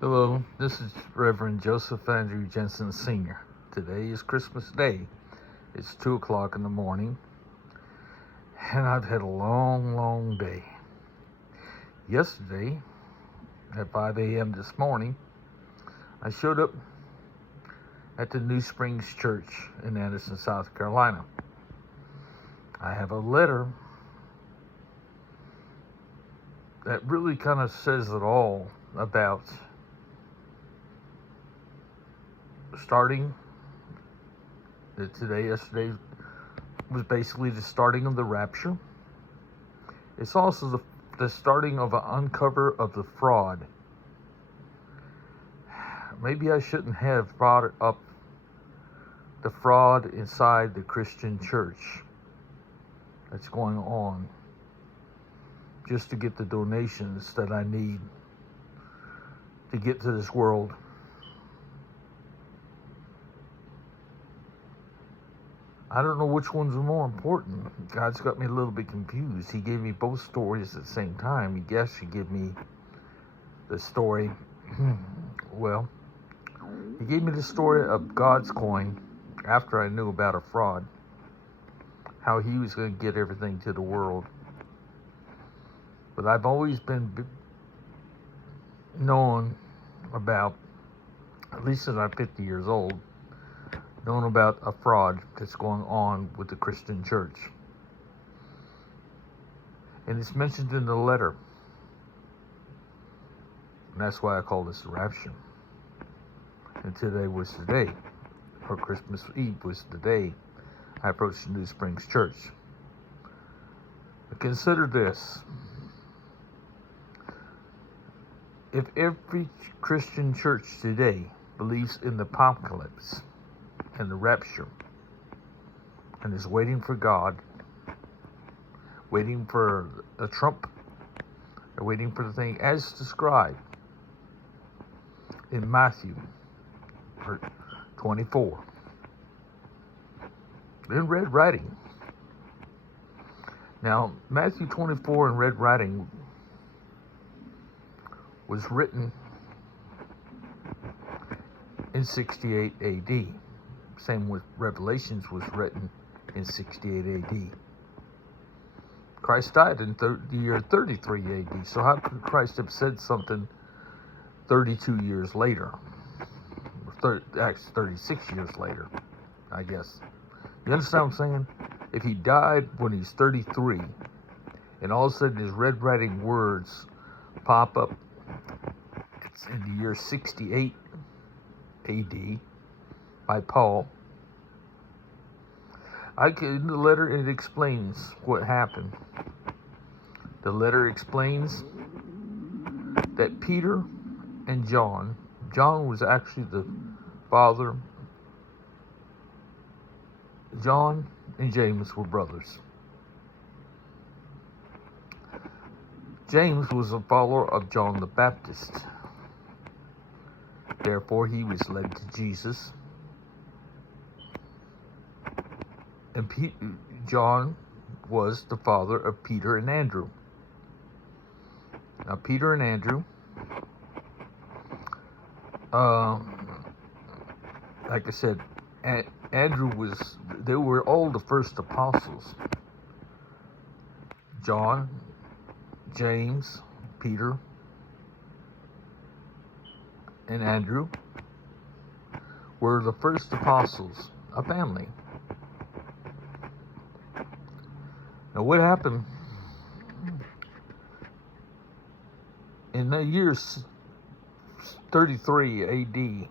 Hello, this is Reverend Joseph Andrew Jensen Sr. Today is Christmas Day. It's 2 o'clock in the morning, and I've had a long day. Yesterday, at 5 a.m. this morning, I showed up at the New Springs Church in Anderson, South Carolina. I have a letter that really kind of says it all about starting. Yesterday was basically the starting of the rapture. It's also the starting of an uncover of the fraud. Maybe I shouldn't have brought up the fraud inside the Christian church that's going on just to get the donations that I need to get to this world. I don't know which ones are more important. God's got me a little bit confused. He gave me both stories at the same time. He guessed He gave me the story. Well, He gave me the story of God's coin after I knew about a fraud. How He was going to get everything to the world. But I've always been known about, at least since I'm 50 years old, known about a fraud that's going on with the Christian church. And it's mentioned in the letter. And that's why I call this the rapture. And today was the day, or Christmas Eve was the day I approached the New Springs Church. But consider this. If every Christian church today believes in the apocalypse and the rapture, and is waiting for God, waiting for a trump, or waiting for the thing as described in Matthew 24, in red writing. Now, Matthew 24 in red writing was written in 68 AD. Same with Revelations was written in 68 AD. Christ died in the year 33 AD. So how could Christ have said something 32 years later? Actually, 36 years later, I guess. You understand what I'm saying? If he died when he's 33, and all of a sudden his red writing words pop up, it's in the year 68 AD by Paul. In the letter, it explains what happened. The letter explains that Peter and John was actually the father. John and James were brothers. James was a follower of John the Baptist. Therefore, he was led to Jesus. And John was the father of Peter and Andrew. Now, Peter and Andrew, like I said, Andrew they were all the first apostles. John, James, Peter, and Andrew were the first apostles, a family. Now, what happened in the year 33 AD?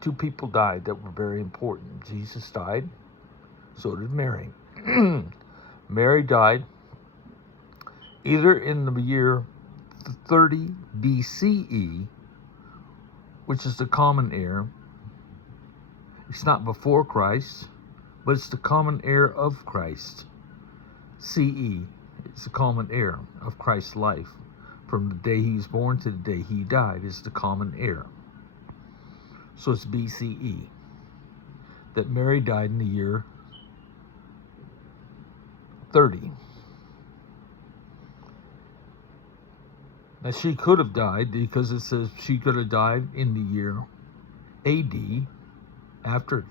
Two people died that were very important. Jesus died, so did Mary. Mary died either in the year 30 BCE, which is the common era. It's not before Christ, but it's the common era of Christ. CE, it's the common era of Christ's life. From the day he was born to the day he died is the common era. So it's BCE. That Mary died in the year 30. Now, she could have died because it says she could have died in the year AD after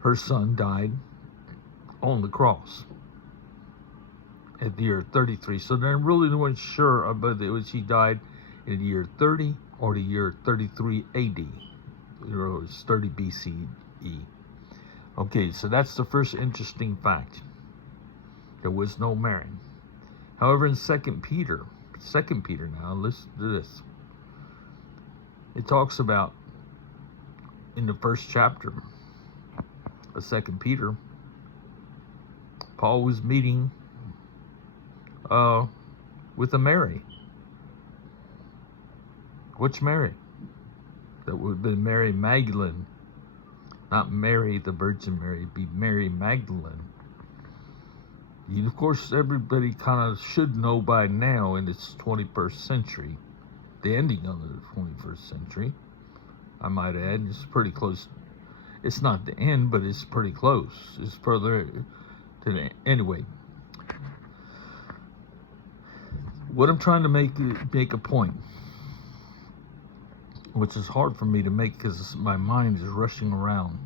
her son died on the cross at the year 33. So they really weren't sure about whether she died in the year 30 or the year 33 AD. It was 30 BCE. Okay, so that's the first interesting fact. There was no marrying. However, in 2 Peter now, listen to this. It talks about, in the first chapter of 2 Peter, Paul was meeting with a Mary. Which Mary? That would have been Mary Magdalene. Not Mary, the Virgin Mary, it'd be Mary Magdalene. Of course, everybody kind of should know by now in its 21st century, the ending of the 21st century, I might add, it's pretty close. It's not the end, but it's pretty close. It's further to the end. Anyway, what I'm trying to make a point, which is hard for me to make because my mind is rushing around,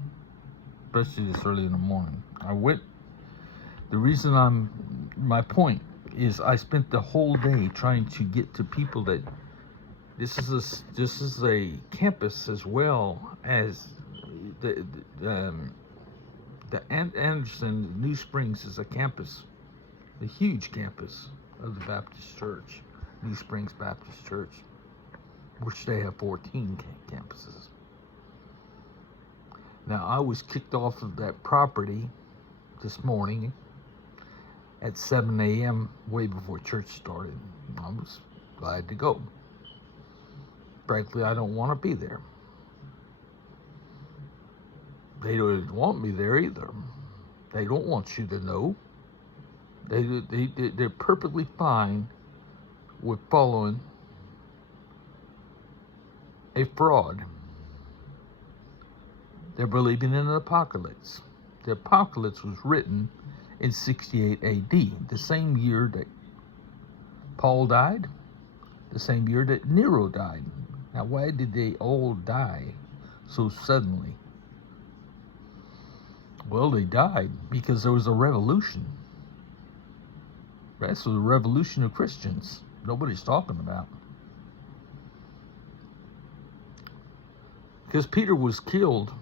especially this early in the morning. The reason my point is I spent the whole day trying to get to people that this is a campus as well as the Anderson New Springs is a campus, a huge campus of the Baptist Church, New Springs Baptist Church, which they have 14 campuses. Now, I was kicked off of that property this morning at 7 a.m. way before church started. I was glad to go. Frankly, I don't want to be there. They don't want me there either. They don't want you to know. They're perfectly fine with following a fraud. They're believing in an apocalypse. The apocalypse was written in 68 AD, the same year that Paul died, the same year that Nero died. Now, why did they all die so suddenly? Well, they died because there was a revolution. That's the revolution of Christians. Nobody's talking about. Because Peter was killed,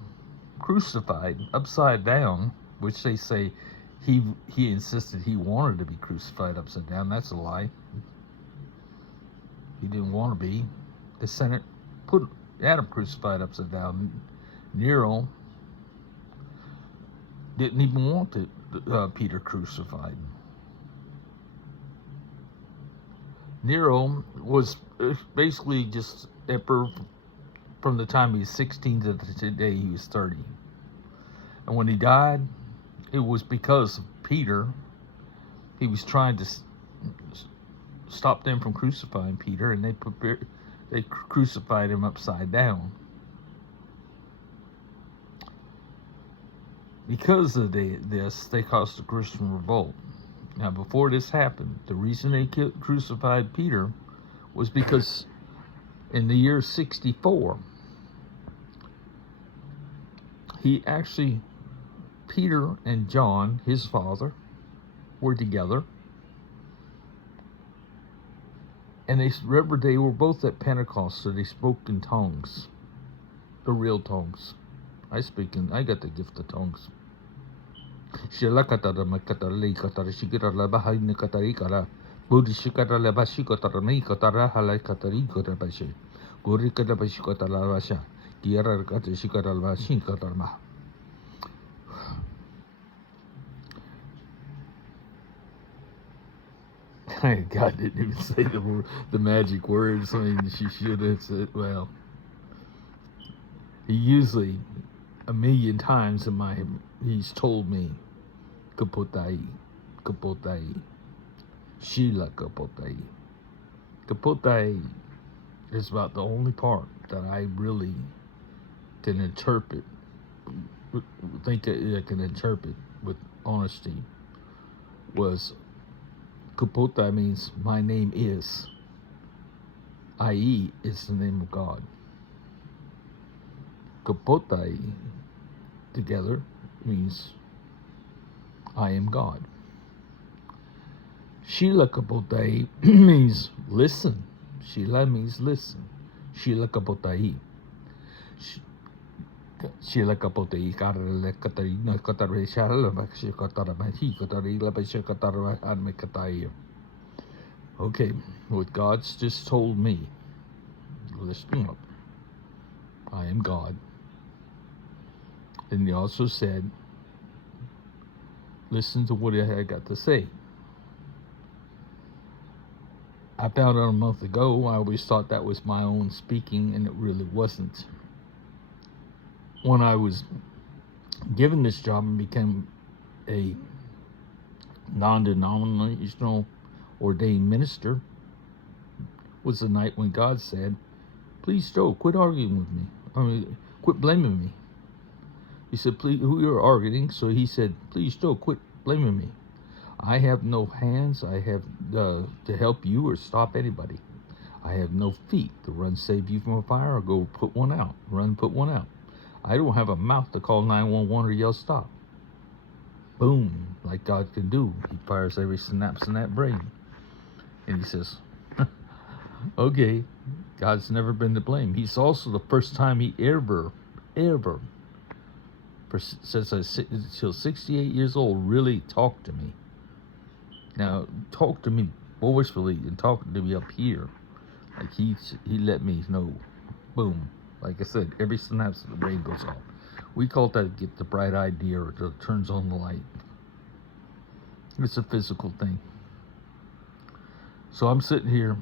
crucified, upside down, which they say he insisted he wanted to be crucified upside down. That's a lie. He didn't want to be. The Senate had him crucified upside down. Nero didn't even want Peter crucified. Nero was basically just emperor from the time he was 16 to today he was 30. And when he died, it was because of Peter. He was trying to stop them from crucifying Peter, and they crucified him upside down. Because of this, they caused a Christian revolt. Now, before this happened, the reason they crucified Peter was because in the year 64, Peter and John, his father, were together. And they were both at Pentecost, so they spoke in tongues, the real tongues. I got the gift of tongues. God didn't even say the magic words. I mean, she should have said, well, he usually, a million times he's told me, kapotai, kapotai, shila kapotai. Kapotai is about the only part that I really can interpret, think I can interpret with honesty, was kapotai means my name is. I.e. is the name of God. Kapotai together means I am God. Shila kapotai means listen. Shila means listen. Shila kapotai. Shila kapotai karale katari na katare shala bakshi katara bahi katari la bakshi katara adme katai. Okay, what God's just told me, listen up. I am God. And he also said, listen to what I got to say. I found out a month ago, I always thought that was my own speaking, and it really wasn't. When I was given this job and became a non-denominational ordained minister, was the night when God said, please, Joe, quit arguing with me. Quit blaming me. He said, please, we were arguing, so he said, please, Joe, quit blaming me. I have no hands I have to help you or stop anybody. I have no feet to run save you from a fire or go put one out. Run, put one out. I don't have a mouth to call 911 or yell stop. Boom, like God can do. He fires every synapse in that brain. And he says, okay, God's never been to blame. He's also the first time he ever, since I was till 68 years old, really talked to me. Now, talk to me forcefully and talking to me up here. Like he let me know. Boom. Like I said, every synapse of the brain goes off. We call that get the bright idea or it turns on the light. It's a physical thing. So I'm sitting here.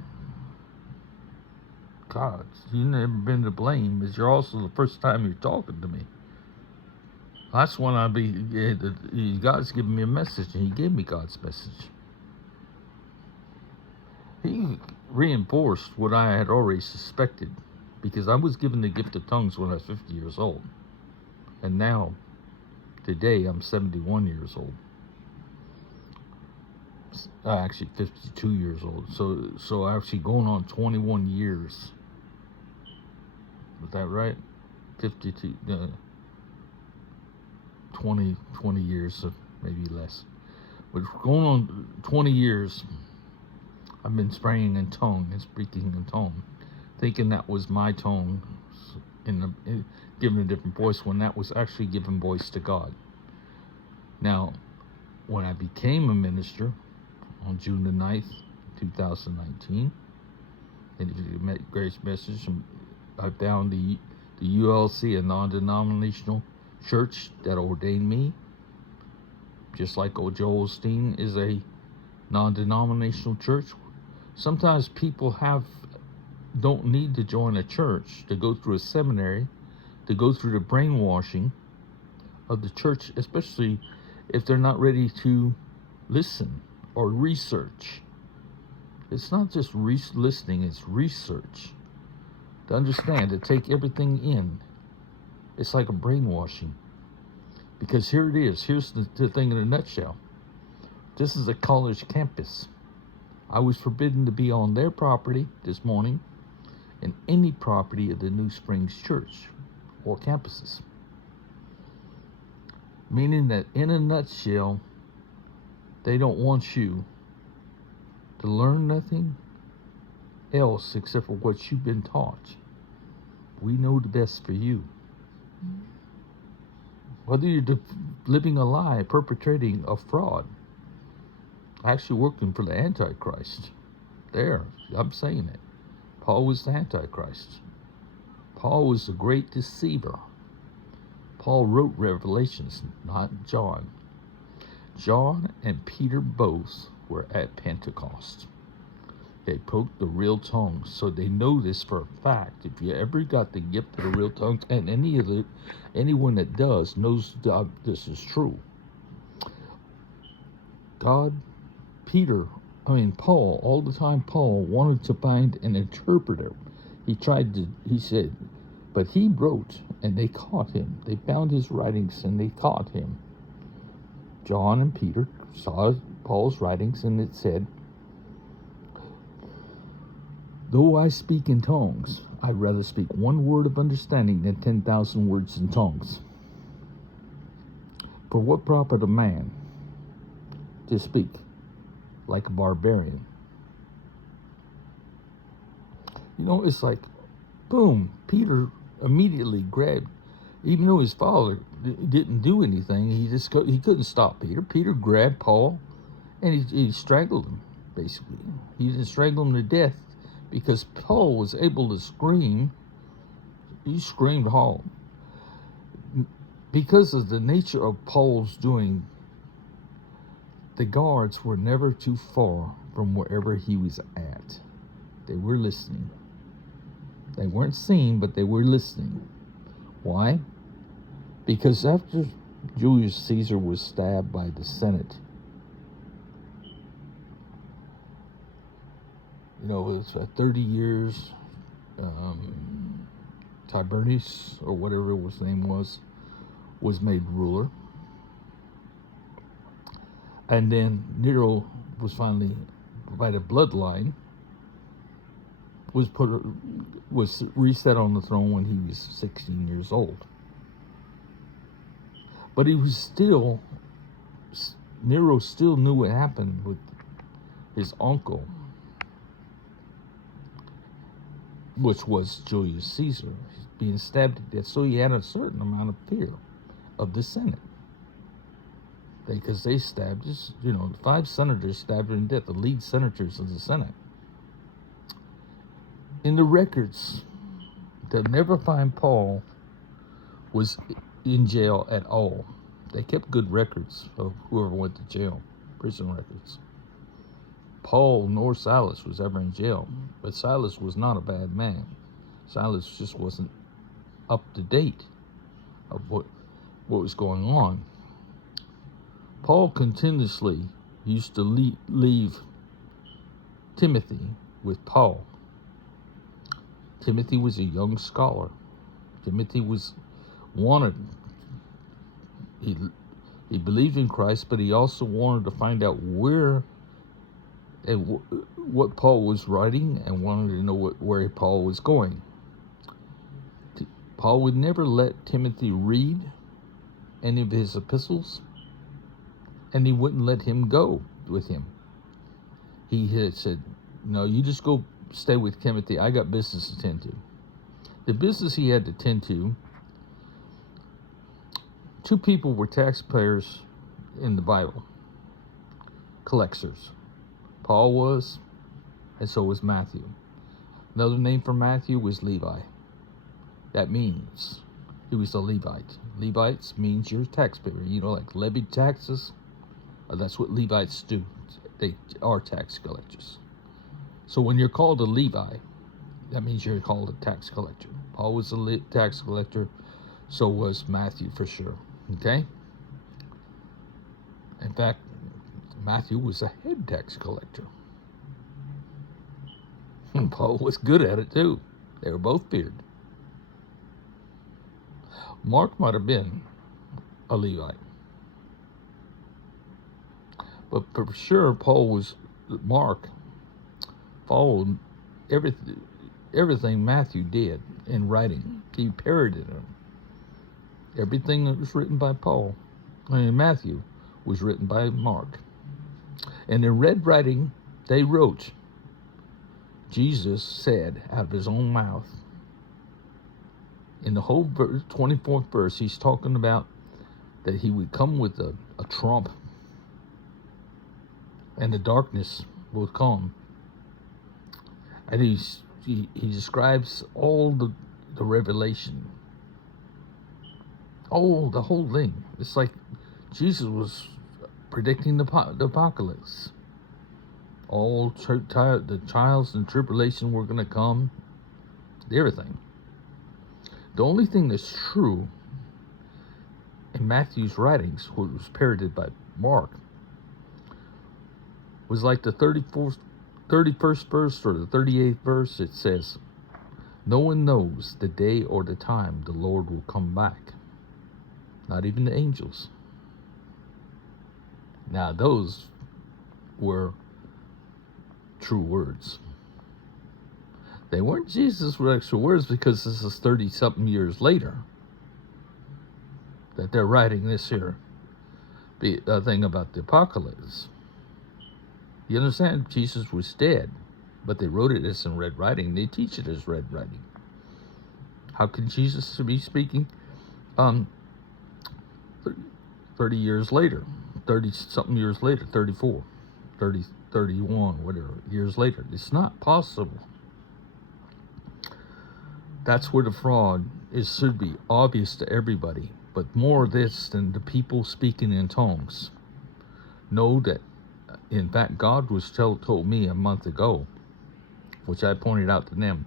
God, you've never been to blame, but you're also the first time you're talking to me. That's when God's giving me a message, and he gave me God's message. He reinforced what I had already suspected, because I was given the gift of tongues when I was 50 years old. And now, today, I'm 71 years old. Actually, 52 years old. So actually going on 21 years. Was that right? 52, 20 years, maybe less. But going on 20 years, I've been praying in tongue and speaking in tongue, thinking that was my tongue, giving a different voice when that was actually giving voice to God. Now, when I became a minister on June the 9th, 2019, and if you met Grace Message, I found the ULC, a non-denominational church that ordained me, just like old Joel Osteen is a non-denominational church. Sometimes people don't need to join a church to go through a seminary, to go through the brainwashing of the church, especially if they're not ready to listen or research. It's not just listening, it's research. To understand, to take everything in. It's like a brainwashing. Because here it is. Here's the thing in a nutshell. This is a college campus. I was forbidden to be on their property this morning and any property of the New Springs Church or campuses. Meaning that in a nutshell, they don't want you to learn nothing else except for what you've been taught. We know the best for you. Whether you're living a lie, perpetrating a fraud, actually working for the Antichrist. There, I'm saying it. Paul was the Antichrist. Paul was the great deceiver. Paul wrote Revelations, not John. John and Peter both were at Pentecost. They poked the real tongue, so they know this for a fact. If you ever got the gift of the real tongue, and anyone that does knows this is true. Paul, all the time Paul wanted to find an interpreter. He said, but he wrote, and they caught him. They found his writings, and they caught him. John and Peter saw Paul's writings, and it said, Though I speak in tongues, I'd rather speak one word of understanding than 10,000 words in tongues. For what profit a man to speak like a barbarian? You know, it's like, boom, Peter immediately grabbed, even though his father didn't do anything, he couldn't stop Peter. Peter grabbed Paul and he strangled him, basically. He didn't strangle him to death because Paul was able to scream. He screamed hard. Because of the nature of Paul's doing, the guards were never too far from wherever he was at. They were listening. They weren't seen, but they were listening. Why? Because after Julius Caesar was stabbed by the Senate, you know, it's 30 years, Tiberius, or whatever his name was made ruler. And then Nero was finally, by the bloodline, was reset on the throne when he was 16 years old. But Nero still knew what happened with his uncle, which was Julius Caesar, being stabbed to death. So he had a certain amount of fear of the Senate. Because they stabbed, the 5 senators stabbed him to death, the lead senators of the Senate. In the records, they'll never find Paul was in jail at all. They kept good records of whoever went to jail, prison records. Paul nor Silas was ever in jail, but Silas was not a bad man. Silas just wasn't up to date of what was going on. Paul continuously used to leave Timothy with Paul. Timothy was a young scholar. Timothy was wanted. He believed in Christ, but he also wanted to find out where and what Paul was writing, and wanted to know where Paul was going. Paul would never let Timothy read any of his epistles, and he wouldn't let him go with him. He had said, no, you just go stay with Timothy. I got business to tend to. The business he had to tend to, 2 people were taxpayers in the Bible, collectors. Paul was, and so was Matthew. Another name for Matthew was Levi. That means he was a Levite. Levites means you're a taxpayer. Like levy taxes. That's what Levites do. They are tax collectors. So when you're called a Levi, that means you're called a tax collector. Paul was a tax collector, so was Matthew for sure. Okay? In fact, Matthew was a head tax collector. And Paul was good at it too. They were both feared. Mark might have been a Levite. But for sure, Mark followed everything Matthew did in writing. He parroted him. Everything that was written by Matthew was written by Mark. And in red writing, they wrote, Jesus said out of his own mouth. In the whole 24th verse, he's talking about that he would come with a trump, and the darkness will come. And he describes all the revelation. The whole thing. It's like Jesus was predicting the apocalypse. All the trials and tribulation were going to come. Everything. The only thing that's true in Matthew's writings, which was parroted by Mark, was like the 31st verse or the 38th verse. It says, no one knows the day or the time the Lord will come back. Not even the angels. Now those were true words. They weren't Jesus with extra words, because this is 30-something years later that they're writing this here thing about the apocalypse. You understand? Jesus was dead, but they wrote it as in red writing. They teach it as red writing. How can Jesus be speaking 30 years later, 30-something years later, 34, 30, 31, whatever, years later? It's not possible. That's where the fraud is, should be obvious to everybody. But more of this than the people speaking in tongues. Know that, in fact, God was told me a month ago, which I pointed out to them.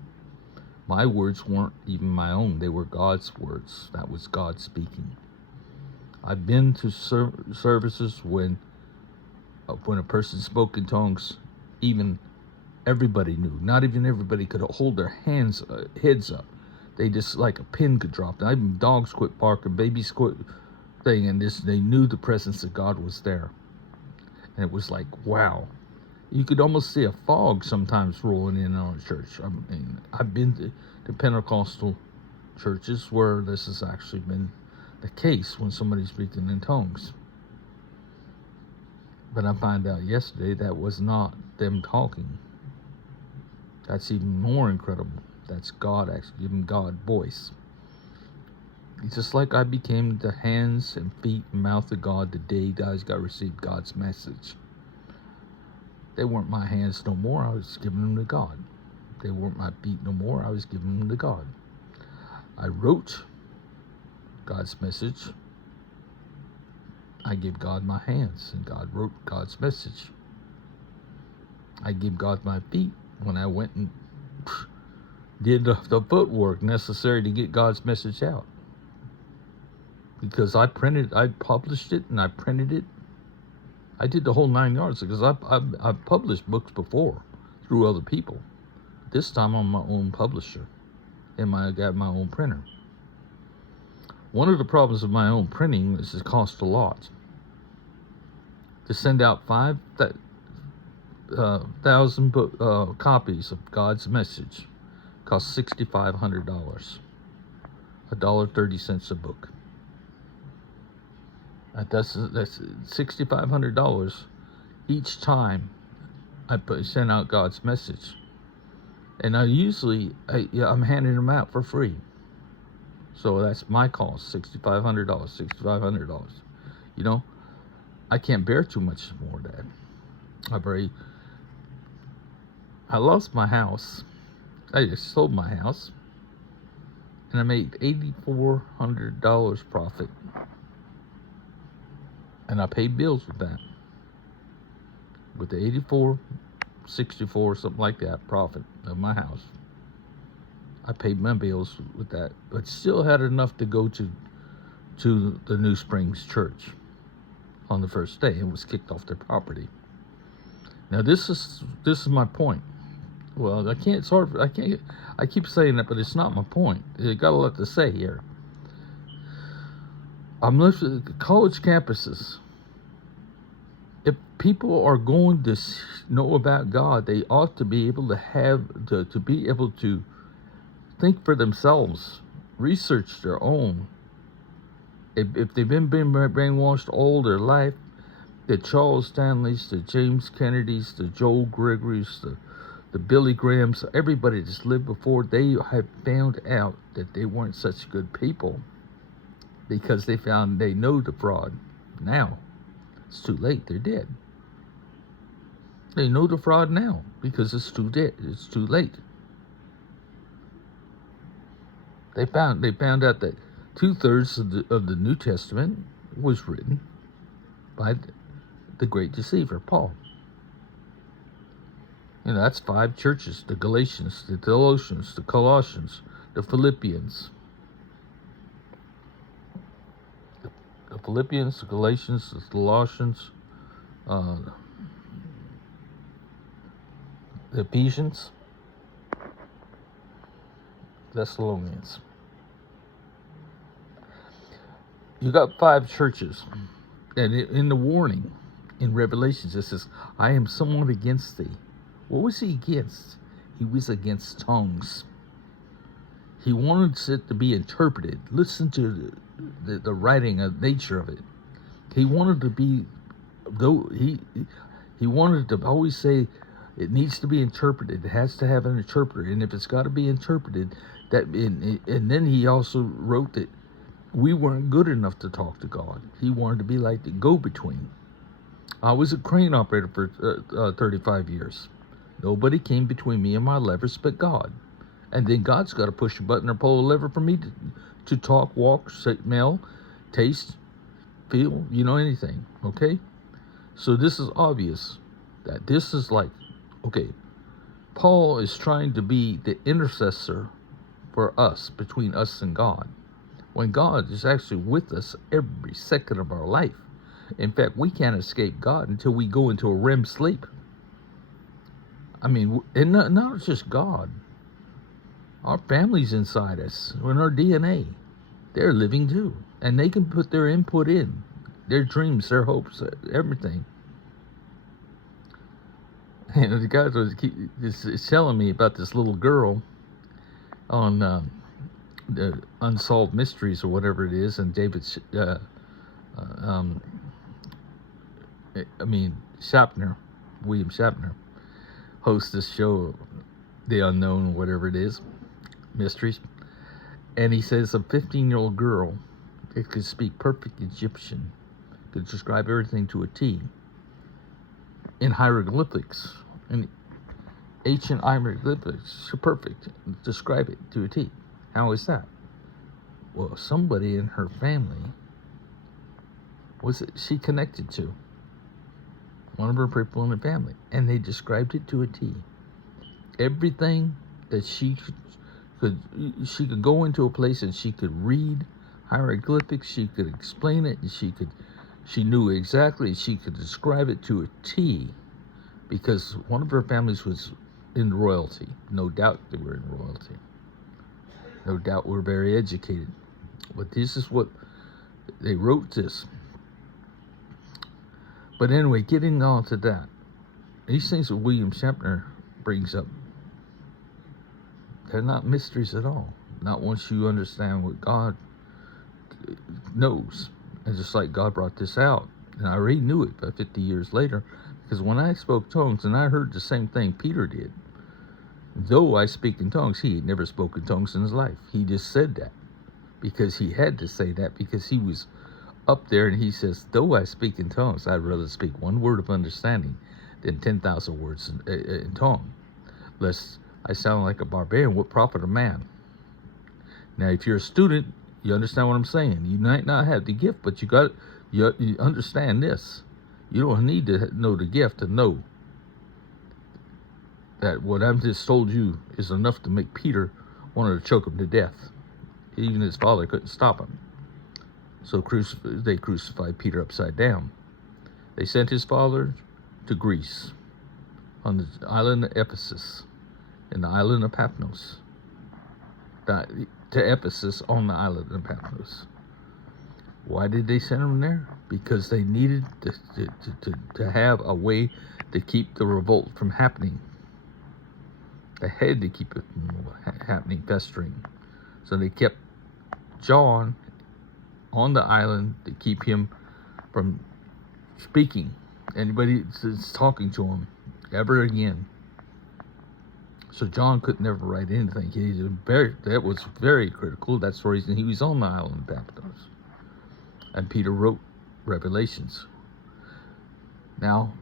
My words weren't even my own. They were God's words. That was God speaking. I've been to services when a person spoke in tongues, even everybody knew. Not even everybody could hold their heads up. They just, like a pin could drop. Now, even dogs quit barking, babies quit thing, and they knew the presence of God was there. And it was like, wow. You could almost see a fog sometimes rolling in on a church. I mean, I've been to Pentecostal churches where this has actually been the case when somebody's speaking in tongues. But I found out yesterday that was not them talking. That's even more incredible. That's God actually giving God voice. It's just like I became the hands and feet and mouth of God the day guys got received God's message. They weren't my hands no more. I was giving them to God. They weren't my feet no more. I was giving them to God. I wrote God's message. I gave God my hands, and God wrote God's message. I gave God my feet when I went and did the footwork necessary to get God's message out. Because I published it, and I printed it. I did the whole 9 yards, because I've published books before through other people. This time I'm my own publisher, and I got my own printer. One of the problems of my own printing is it costs a lot. To send out 5,000 copies of God's message costs $6,500. $1.30 a book. That's $6,500 each time I send out God's message. And I'm handing them out for free. So that's my cost, $6,500. You know, I can't bear too much more of that. I lost my house. I just sold my house, and I made $8,400 profit. And I paid bills with that. With the 64, something like that, profit of my house. I paid my bills with that, but still had enough to go to the New Springs Church on the first day, and was kicked off their property. Now this is my point. Well, I keep saying that, but it's not my point. I got a lot to say here. I'm listening to college campuses. If people are going to know about God, they ought to be able to be able to think for themselves, research their own. If they've been brainwashed all their life, the Charles Stanleys, the James Kennedys, the Joel Gregory's, the Billy Grahams, everybody that's lived before, they have found out that they weren't such good people, because they know the fraud. Now it's too late. They're dead. They know the fraud now because it's too late. They found out that 2/3 of the New Testament was written by the great deceiver, Paul. And that's 5 churches: the Galatians, the Colossians, the Philippians. The Philippians, the Galatians, the Colossians, the Ephesians, Thessalonians. You got 5 churches, and in the warning in Revelations it says, "I am somewhat against thee." What was he against? He was against tongues. He wanted it to be interpreted. Listen to the writing, of nature of it. He wanted to be, though he wanted to always say, it needs to be interpreted. It has to have an interpreter, and if it's got to be interpreted, and then he also wrote that we weren't good enough to talk to God. He wanted to be like the go-between. I was a crane operator for 35 years. Nobody came between me and my levers but God. And then God's got to push a button or pull a lever for me to talk, walk, smell, taste, feel, anything. Okay? So this is obvious that this is like, okay, Paul is trying to be the intercessor for us, between us and God, when God is actually with us every second of our life. In fact, we can't escape God until we go into a REM sleep. I mean, and not just God. Our family's inside us, in our DNA. They're living too. And they can put their input in, their dreams, their hopes, everything. And the guy was telling me about this little girl on the Unsolved Mysteries or whatever it is, and William Shatner, hosts this show, The Unknown, whatever it is, Mysteries. And he says a 15-year-old girl that could speak perfect Egyptian, could describe everything to a T in hieroglyphics, and ancient hieroglyphics, perfect, describe it to a T. How is that? Well, somebody in her family she connected to, one of her people in the family, and they described it to a T. Everything that she could go into a place and she could read hieroglyphics, she could explain it, and she knew exactly, she could describe it to a T, because one of her families was in royalty. No doubt they were in royalty. No doubt we're very educated. But this is what they wrote this. But anyway, getting on to that, these things that William Shatner brings up, they're not mysteries at all. Not once you understand what God knows. And just like God brought this out, and I already knew it by 50 years later, because when I spoke tongues, and I heard the same thing Peter did, though I speak in tongues, he had never spoken tongues in his life. He just said that because he had to say that, because he was up there and he says, though I speak in tongues, I'd rather speak one word of understanding than 10,000 words in tongue, lest I sound like a barbarian. What profit a man? Now, if you're a student, you understand what I'm saying. You might not have the gift, but you understand this. You don't need to know the gift to know that what I've just told you is enough to make Peter wanted to choke him to death. Even his father couldn't stop him. So they crucified Peter upside down. They sent his father to Greece, on the island of Ephesus, in the island of Patmos. To Ephesus on the island of Patmos. Why did they send him there? Because they needed to have a way to keep the revolt from happening. They had to keep it from happening, festering. So they kept John on the island to keep him from speaking. Anybody that's talking to him ever again. So John could never write anything. That was very critical. That's the reason he was on the island of Patmos. And Peter wrote Revelations. Now,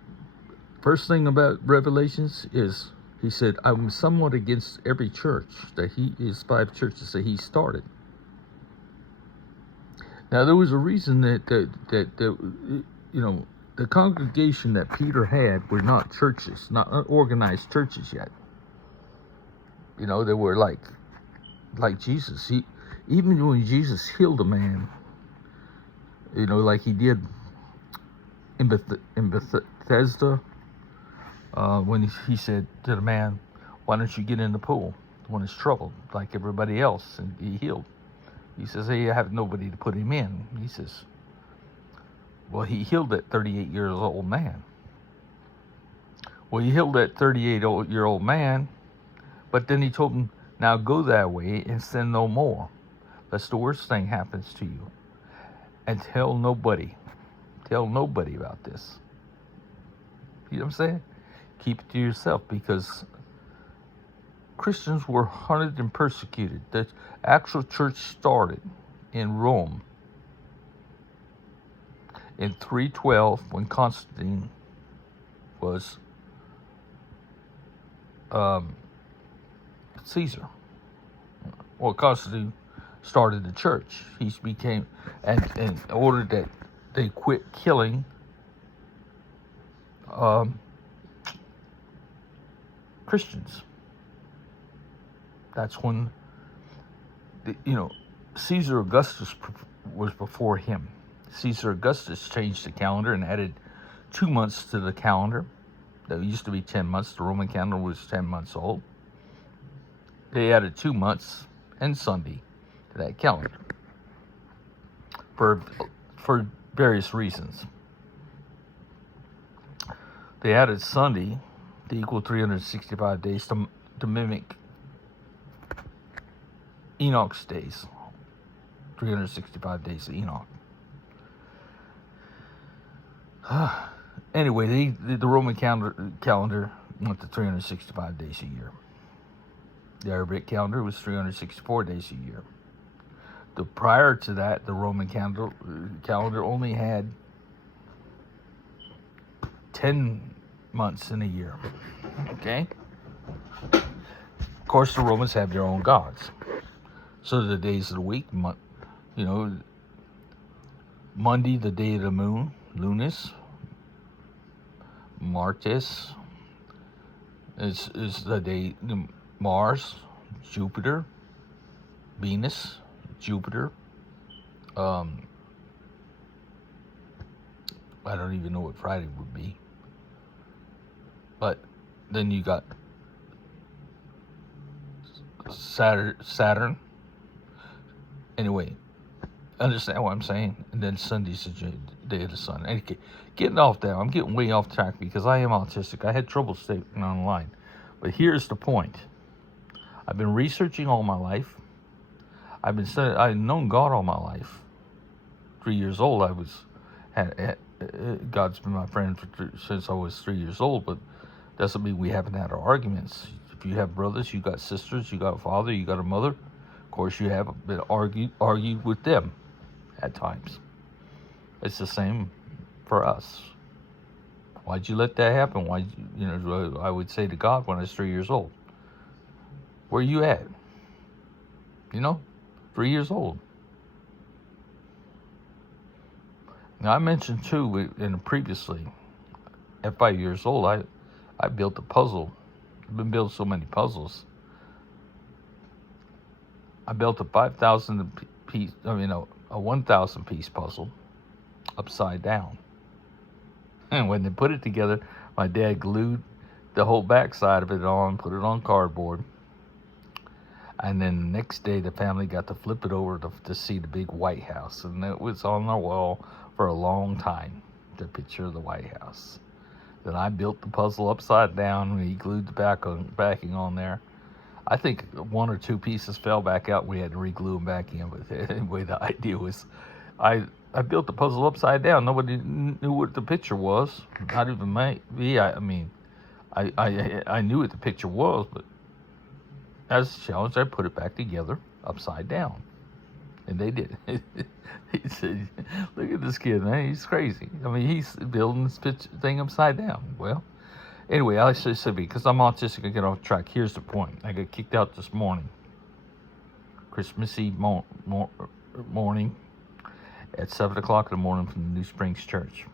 first thing about Revelations is, he said, I'm somewhat against every church that his 5 churches that he started. Now, there was a reason that the congregation that Peter had were not churches, not organized churches yet. They were like Jesus. Even when Jesus healed a man, like he did in Bethesda, when he said to the man, why don't you get in the pool when it's troubled like everybody else, and he healed. He says, hey, I have nobody to put him in. He says, well, he healed that 38-year-old man. Well, he healed that 38-year-old man, But then he told them, now go that way and sin no more, lest the worst thing happens to you. And tell nobody. Tell nobody about this. You know what I'm saying? Keep it to yourself, because Christians were hunted and persecuted. The actual church started in Rome in 312 when Constantine was Caesar. Well, Constantine started the church. He became, and in order that they quit killing Christians. That's when, Caesar Augustus was before him. Caesar Augustus changed the calendar and added 2 months to the calendar. That used to be 10 months. The Roman calendar was 10 months old. They added 2 months and Sunday to that calendar for various reasons. They added Sunday to equal 365 days to mimic Enoch's days. 365 days of Enoch. Anyway, the Roman calendar went to 365 days a year. The Arabic calendar was 364 days a year. Prior to that, the Roman calendar only had 10 months in a year. Okay? Of course, the Romans have their own gods. So the days of the week, Monday, the day of the moon, Lunis. Martes is the day, Mars, Jupiter, Venus, Jupiter. I don't even know what Friday would be. But then you got Saturn. Anyway, understand what I'm saying? And then Sunday's the day of the sun. Anyway, getting off that, I'm getting way off track because I am autistic. I had trouble staying online. But here's the point. I've been researching all my life. I've known God all my life. 3 years old, God's been my friend since I was 3 years old, but doesn't mean we haven't had our arguments. If you have brothers, you got sisters, you got a father, you got a mother. Of course, you have been argued with them at times. It's the same for us. Why'd you let that happen? I would say to God when I was 3 years old, where you at? 3 years old. Now, I mentioned too, previously, at 5 years old, I built a puzzle. I've been building so many puzzles. I built a 1,000 piece puzzle upside down. And when they put it together, my dad glued the whole backside of it on, put it on cardboard. And then the next day, the family got to flip it over to see the big White House. And it was on the wall for a long time, the picture of the White House. Then I built the puzzle upside down, and he glued the backing on there. I think 1 or 2 pieces fell back out. We had to re-glue them back in. But anyway, the idea was, I built the puzzle upside down. Nobody knew what the picture was. Not even me. I knew what the picture was, but as a challenge, I put it back together upside down. And they did. He said, look at this kid, man. He's crazy. He's building this thing upside down. Well, anyway, I should say, because I'm autistic, I get off track. Here's the point. I got kicked out this morning. Christmas Eve morning at 7 o'clock in the morning from the New Springs Church.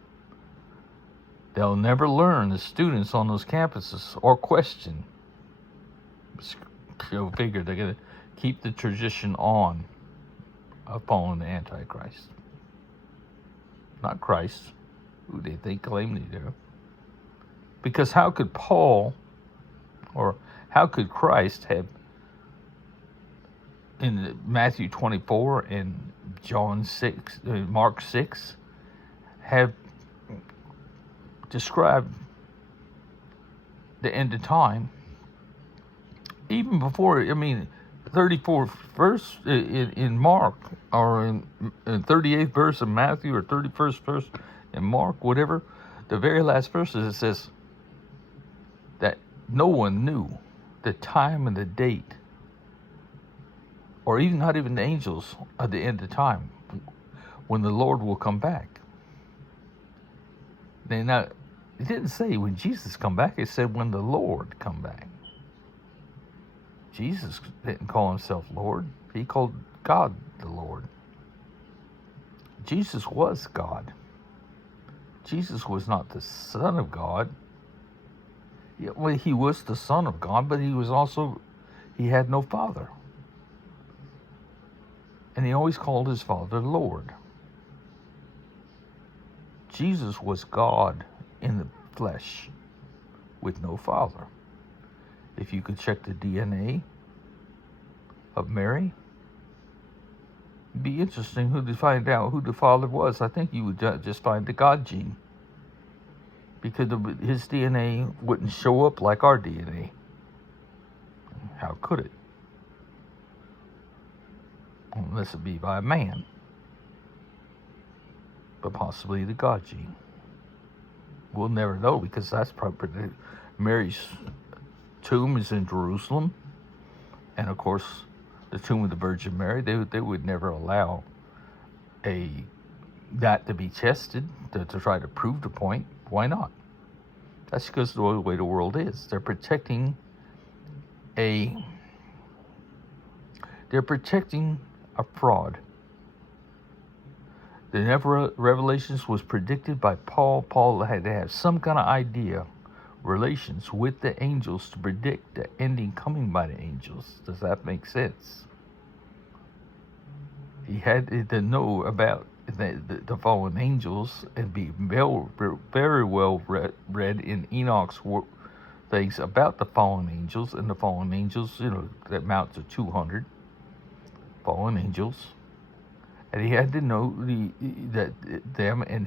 They'll never learn, the students on those campuses, or question. Go figure, they're going to keep the tradition on of following the Antichrist. Not Christ, who they claim to do. Because how could Christ have, in Matthew 24 and Mark 6, have described the end of time even before, 34th verse in Mark, or in 38th verse in Matthew, or 31st verse in Mark, whatever, the very last verses, it says that no one knew the time and the date, or even not even the angels at the end of time, when the Lord will come back. Now, it didn't say when Jesus come back, it said when the Lord come back. Jesus didn't call himself Lord. He called God the Lord. Jesus was God. Jesus was not the Son of God. Yeah, well, he was the Son of God, but he had no Father. And he always called his Father Lord. Jesus was God in the flesh with no Father. If you could check the DNA of Mary, it'd be interesting to find out who the Father was. I think you would just find the God gene, because his DNA wouldn't show up like our DNA. How could it? Unless it be by a man, but possibly the God gene. We'll never know, because that's probably Mary's tomb is in Jerusalem, and of course the tomb of the Virgin Mary, they would never allow that to be tested to try to prove the point. Why not? That's because the way the world is. They're protecting a fraud. The Revelations was predicted by Paul. Paul had to have some kind of idea, relations with the angels, to predict the ending coming by the angels. Does that make sense? He had to know about the fallen angels and be very well read in Enoch's things about the fallen angels, and the fallen angels, that amount to 200 fallen angels. And he had to know them, and